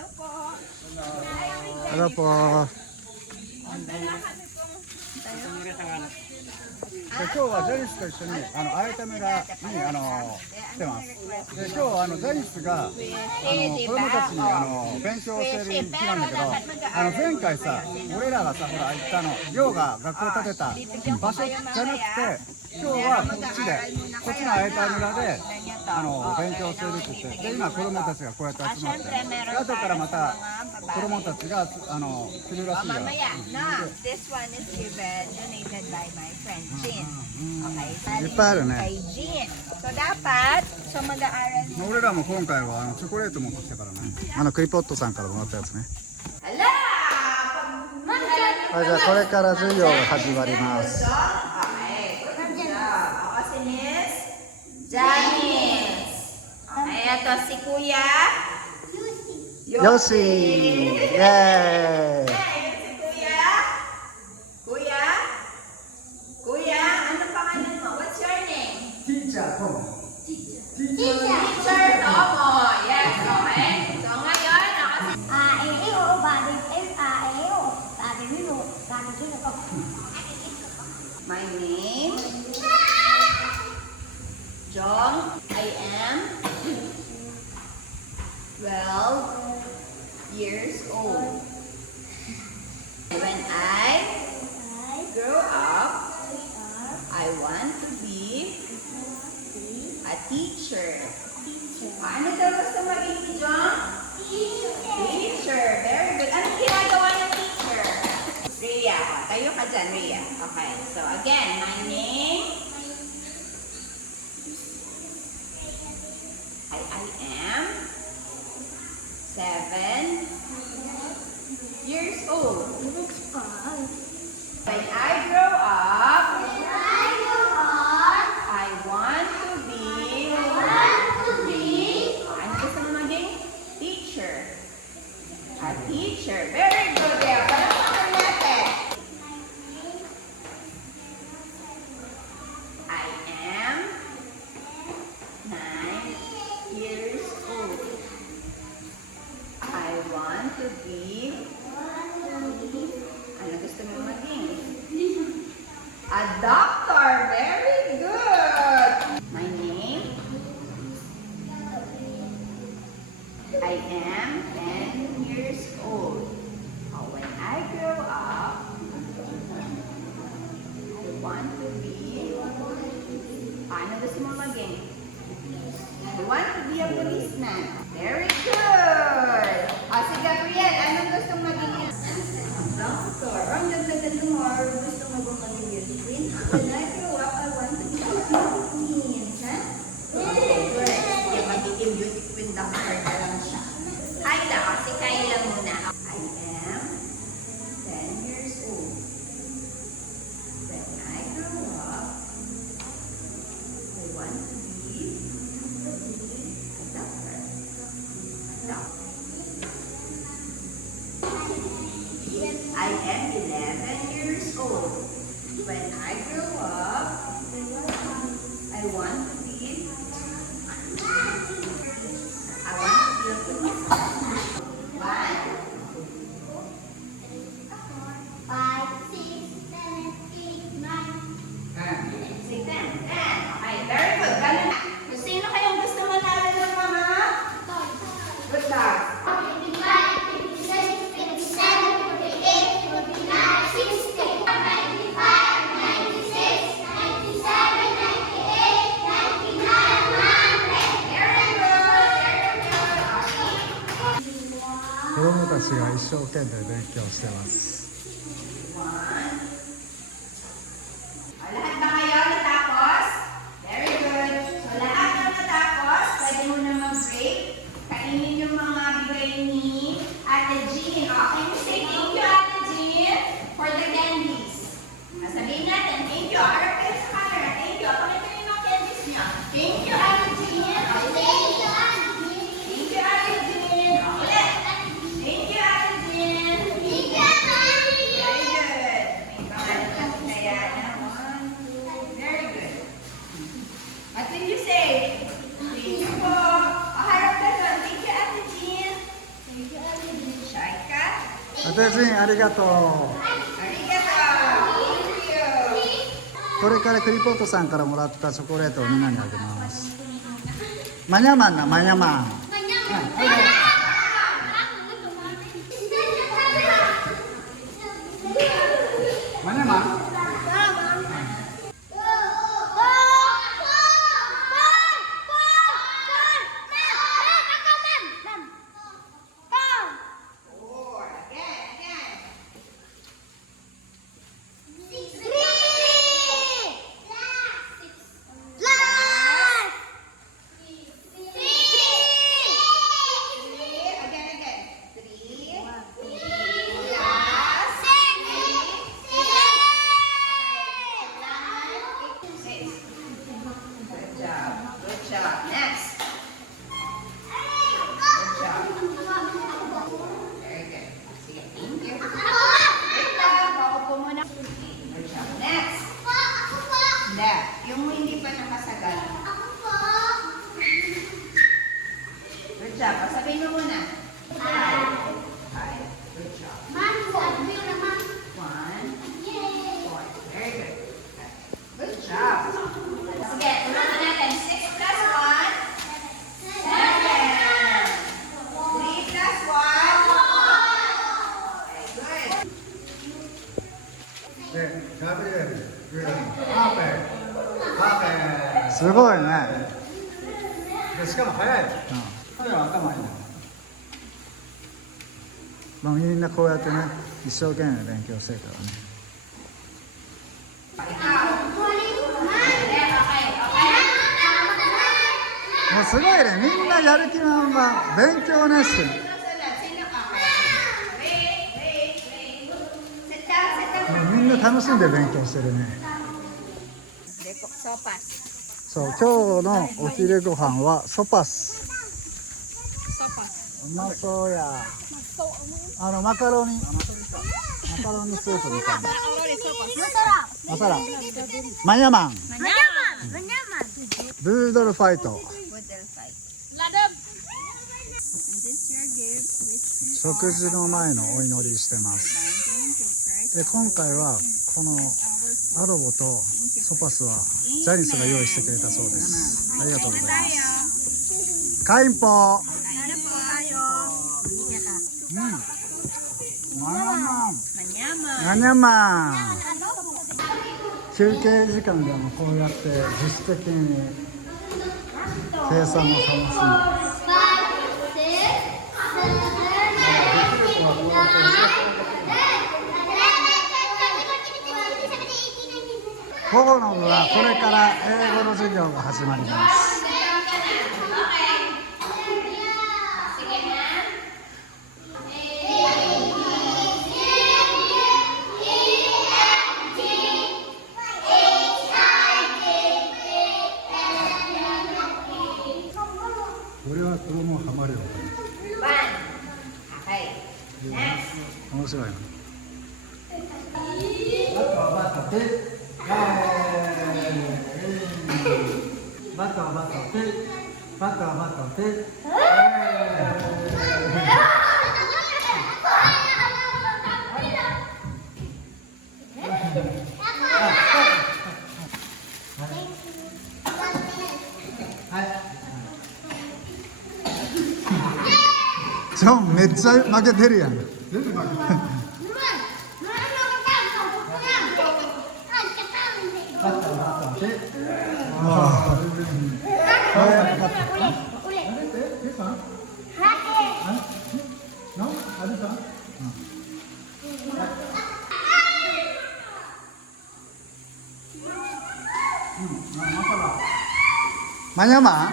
Hello po. Hello po.今日はジャニスと一緒に有田村に来てます。で今日ジャニスが子供たちに勉強を教える日なんだけど、前回さ俺らがさほら行った寮が学校建てた場所じゃなくて。今日はこっちの有田村で勉強するって言って、で今子供たちがこうやって集まって、後からまた子供たちが来るらしいよ。This one is given, donated by my friend Jean. Okay. いっぱいあるね。Kay Jean. So dapat sa mag-aaral mo. 俺らも今回はチョコレート持ってきたからね。クリポットさんからもらったやつね。はい、じゃあこれから授業が始まります。Janice. Okay, ito si Kuya. Yoshi! Yay! Si Kuya. Kuya? Kuya, ano pangalan mo? What's your name? Teacher Tomo. Teacher Tomo. Yes, okay. So ngayon, ako si... My name... John, I am 12 years old. When I grow up, I want to be a teacher. Ano daw gusto maging si John? Teacher. Very good. Anong ginagawa ng teacher? Rhea. Tayo ka dyan, Rhea. Okay. So again, my name... I am 7 years old. When I grow up, I want to be ano gusto mo maging? Teacher. A teacher. Very good. Palakpakan natin. I am 9 years old. I want to be ano gusto mo maging? A doctor. Very good. My name? I am 10 years old. When I grow up, I want to be ano gusto mo maging? I want to be a policeman. Very good. Si Gabriel, anong gusto maging? Doctor. Ang ganda-ganda mo. Gusto mo ba maging beauty queen? When I grow up, I want to be a beauty queen. Okay, good. Yung magiging beauty queen doctor ka lang siya. Kayla, si Kayla muna. I am 10 years old. When I grow up, I want to be a doctor. I am 11 years old. When I grow up, I want to be a policeman. 1, 5, 6, 7, 8, 9, 10. Okay, very good. Ganun na. Kung sino kayong gusto manalo ng mga good luck. 子供たちが一生懸命勉強してます。Lahat ba kayo natapos? Very good. So lahat na natapos, pwede mo na mag-break. Kainin yung mga bigay ni Ate Jean. Okay, we say thank you, Ate Jean, for the candies. Sabihin natin, thank you. Harap kayo sa camera. Thank you. Pakita niyo yung mga candies niyo. Thank you, Ate Jean. Thank you, Ate Jean. Thank you, Ate Jean. Ulit. Thank you, Ate Jean. Thank you, Ate てじんありがとう。これからクリポートさんからもらったチョコレートをみんなにあげます。マニャマンなマニャマン。マニャマン。Yung hindi pa nakasagal. Good job. Sabihin mo muna. Hi. Good job. 1, 4. Very good. Good job. Sige, tuloy natin. 6 plus 1. 7. 3 plus 1. Very good. ガブリエル、パーフェクト。パーフェクト。すごいね。でしかも早い。彼は頭いいな。まあ、みんなこうやってね、一生懸命勉強してるからね。もうすごいね、みんなやる気満々、勉強熱心。もうみんな楽しんで勉強してるね。そう、今日のお昼ご飯はソパス。うまそうや。マカロニスープみたいな。マサラ。マニャマン。ブードルファイト。食事の前のお祈りしてます。で、今回はこのアロボとソパスはジャニスが用意してくれたそうです。ありがとうございます。カインポー。マニャマン。休憩時間でもこうやって自主的に計算も楽しむ。午後の部はこれから英語の授業が始まります。俺は子供ハマるよ。面白いな。バタテ。バタバタテ。バタバタテ。ジョンめっちゃ負けてるやん。マニャマン？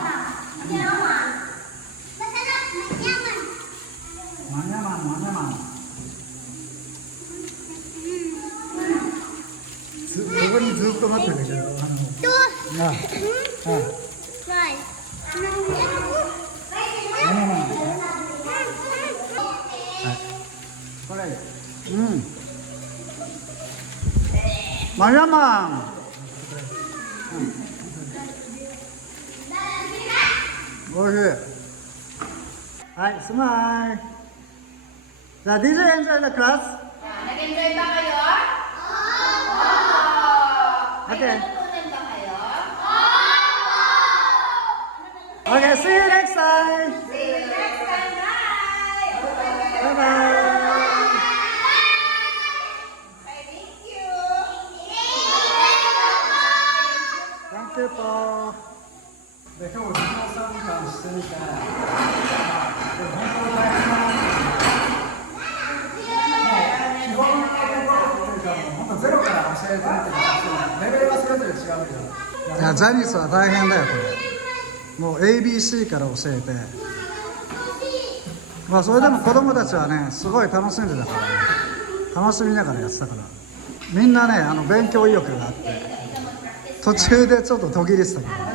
ここにずっと待ってるけど、これ、マニャマン。おいしい。はい、スマイル。じゃあ DJ enjoy the class? Nag-enjoy ba kayo? Oo! May Okay. natutunan ba kayo? Okay, see you next time! See you next time. Bye! Bye-bye! Bye, thank you. Thank you po。で、今日授業参観してみて、でも本当に大変な、基本のところっていうか、もう本当ゼロから教えてみてください。レベルがそれぞれ違うけど。いや、ジャニスは大変だよ、これ。もう ABC から教えて。まあ、それでも子供たちはね、すごい楽しんでたからね。楽しみながらやってたから。みんなね、勉強意欲があって、途中でちょっと途切れてたけど。